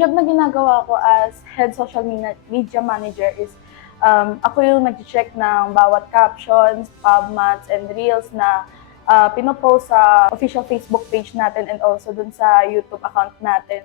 job na ginagawa ko as head social media, manager is um, ako yung nag-check ng bawat captions, pubmats, and reels na uh, pinopost sa official Facebook page natin and also dun sa YouTube account natin.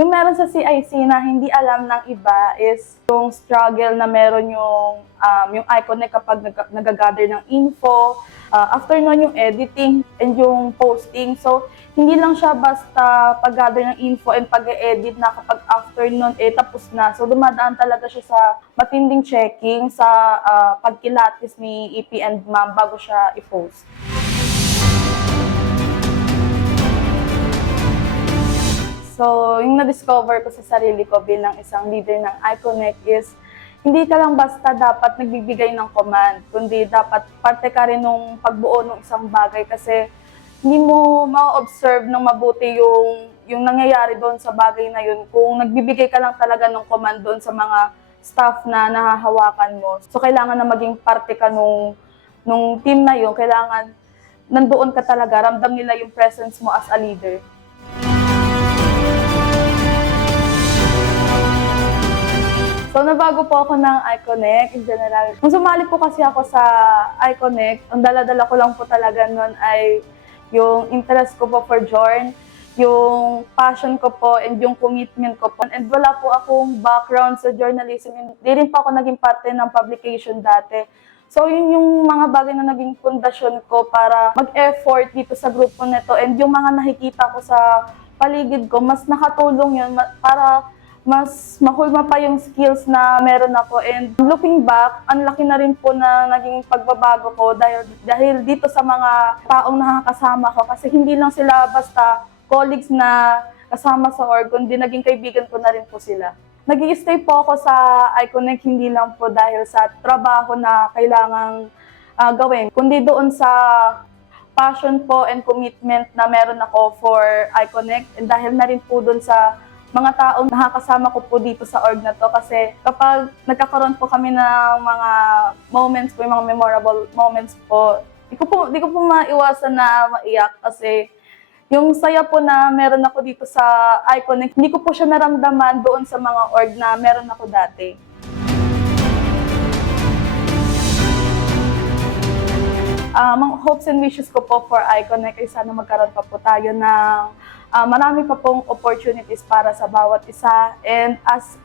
Yung meron sa CIC na hindi alam ng iba is yung struggle na meron yung um, yung icon kapag nag- nagagather ng info, uh, after nun yung editing and yung posting. So, hindi lang siya basta pag-gather ng info and pag-edit na kapag after nun, eh, tapos na. So, dumadaan talaga siya sa matinding checking sa uh, pagkilatis ni EP and ma'am bago siya i-post. So, yung na-discover ko sa sarili ko bilang isang leader ng Iconet is hindi ka lang basta dapat nagbibigay ng command, kundi dapat parte ka rin nung pagbuo ng isang bagay kasi hindi mo ma-observe ng mabuti yung, yung nangyayari doon sa bagay na yun kung nagbibigay ka lang talaga ng command doon sa mga staff na nahahawakan mo. So, kailangan na maging parte ka nung, nung team na yun. Kailangan nandoon ka talaga, ramdam nila yung presence mo as a leader. Nabago po ako ng Iconic in general. Nung sumali po kasi ako sa Iconic, ang dala-dala ko lang po talaga nun ay yung interest ko po for Jorn, yung passion ko po, and yung commitment ko po. And wala po akong background sa journalism. Hindi rin po ako naging parte ng publication dati. So, yun yung mga bagay na naging pundasyon ko para mag-effort dito sa grupo nito. And yung mga nakikita ko sa paligid ko, mas nakatulong yun para mas mahulma pa yung skills na meron ako. And looking back, ang laki na rin po na naging pagbabago ko dahil, dahil dito sa mga taong nakakasama ko. Kasi hindi lang sila basta colleagues na kasama sa org, kundi naging kaibigan ko na rin po sila. nag stay po ako sa Iconic hindi lang po dahil sa trabaho na kailangang ah, gawin, kundi doon sa passion po and commitment na meron ako for Iconic and dahil na rin po doon sa mga taong nakakasama ko po dito sa org na to kasi kapag nagkakaroon po kami ng mga moments po, yung mga memorable moments po, di ko po, di ko po maiwasan na maiyak kasi yung saya po na meron ako dito sa Iconic, hindi ko po siya naramdaman doon sa mga org na meron ako dati. Ah, mga hopes and wishes ko po for Iconic ay sana magkaroon pa po tayo ng ah, marami pa pong opportunities para sa bawat isa. And as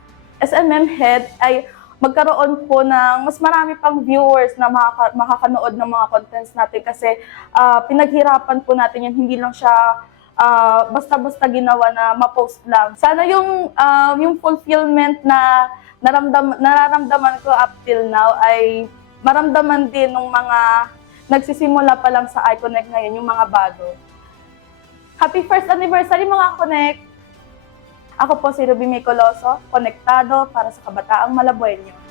SMM head ay magkaroon po ng mas marami pang viewers na makaka- makakanood ng mga contents natin kasi ah, pinaghirapan po natin yan. Hindi lang siya ah, basta-basta ginawa na ma-post lang. Sana yung, ah, yung fulfillment na naramdam, nararamdaman ko up till now ay maramdaman din ng mga nagsisimula pa lang sa iConnect ngayon, yung mga bago. Happy first anniversary mga Connect! Ako po si Ruby May Coloso, konektado para sa kabataang Malabueño.